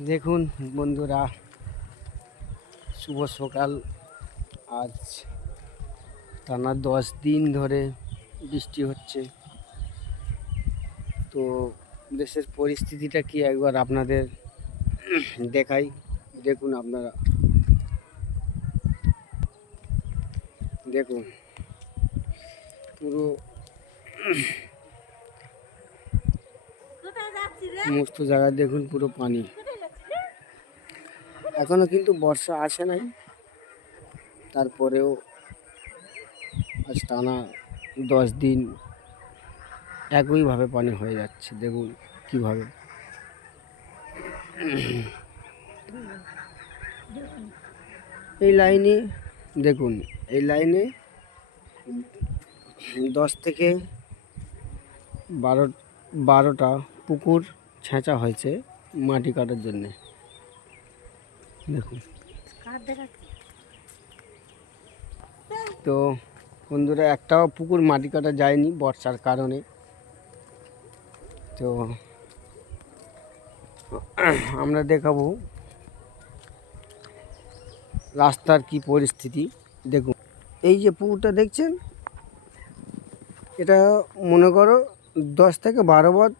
দেখুন বন্ধুরা, শুভ সকাল। আজ টানা 10 দিন ধরে বৃষ্টি হচ্ছে। তো দেশের পরিস্থিতিটা কি একবার আপনাদের দেখাই। দেখুন, আপনারা দেখুন, পুরো সমস্ত জায়গায় দেখুন পুরো পানি। এখনো কিন্তু বর্ষা আসে নাই, তারপরেও আজ টানা 10 দিন একইভাবে পানি হয়ে যাচ্ছে। দেখুন কিভাবে। এই লাইনে দেখুন, এই লাইনে 10 থেকে 12টা পুকুর ছেঁচা হয়েছে মাটি কাটার জন্যে। দেখুন, তো বন্ধুরা, একটাও পুকুর মাটি কাটা যায়নি বর্ষার কারণে। তো আমরা দেখাবো রাস্তার কি পরিস্থিতি। দেখুন, এই যে পুকুরটা দেখছেন, এটা মনে করো 10 থেকে 12 বার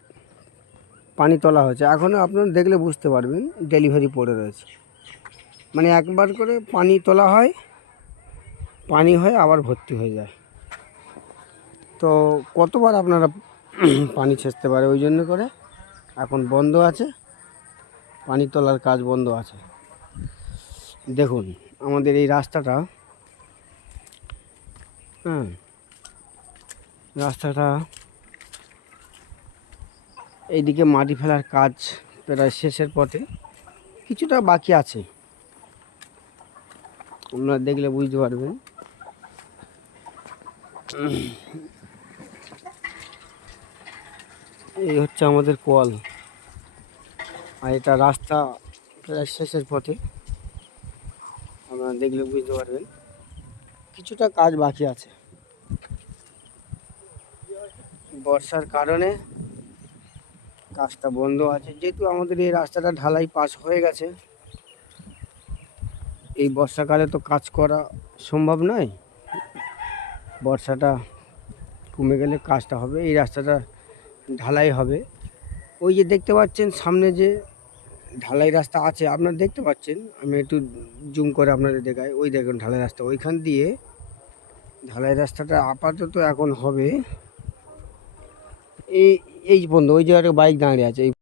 পানি তোলা হয়েছে। এখনও আপনারা দেখলে বুঝতে পারবেন ডেলিভারি পড়ে রয়েছে। মানে একবার করে পানি তোলা হয়, পানি হয়ে আবার ভর্তি হয়ে যায়। তো কতবার আপনারা পানি ছেঁচতে পারে, ওই জন্য করে এখন বন্ধ আছে, পানি তোলার কাজ বন্ধ আছে। দেখুন আমাদের এই রাস্তাটা, রাস্তাটা এইদিকে মাটি ফেলার কাজ প্রায় শেষের পথে, কিছুটা বাকি আছে, আপনারা দেখলে বুঝতে পারবেন। এই হচ্ছে আমাদের কল, আর এটা রাস্তা প্রায় শেষের পথে, আপনারা দেখলে বুঝতে পারবেন কিছুটা কাজ বাকি আছে। বর্ষার কারণে কাজটা বন্ধ আছে। যেহেতু আমাদের এই রাস্তাটা ঢালাই পাস হয়ে গেছে, এই বর্ষাকালে তো কাজ করা সম্ভব নয়। বর্ষাটা কমে গেলে কাজটা হবে, এই রাস্তাটা ঢালাই হবে। ওই যে দেখতে পাচ্ছেন সামনে যে ঢালাই রাস্তা আছে, আপনারা দেখতে পাচ্ছেন, আমি একটু জুম করে আপনাদের দেখাই। ওই দেখুন ঢালাই রাস্তা, ওইখান দিয়ে ঢালাই রাস্তাটা আপাতত এখন হবে এই এই বন্ধু, ওই জায়গাটা বাইক দাঁড়িয়ে আছে।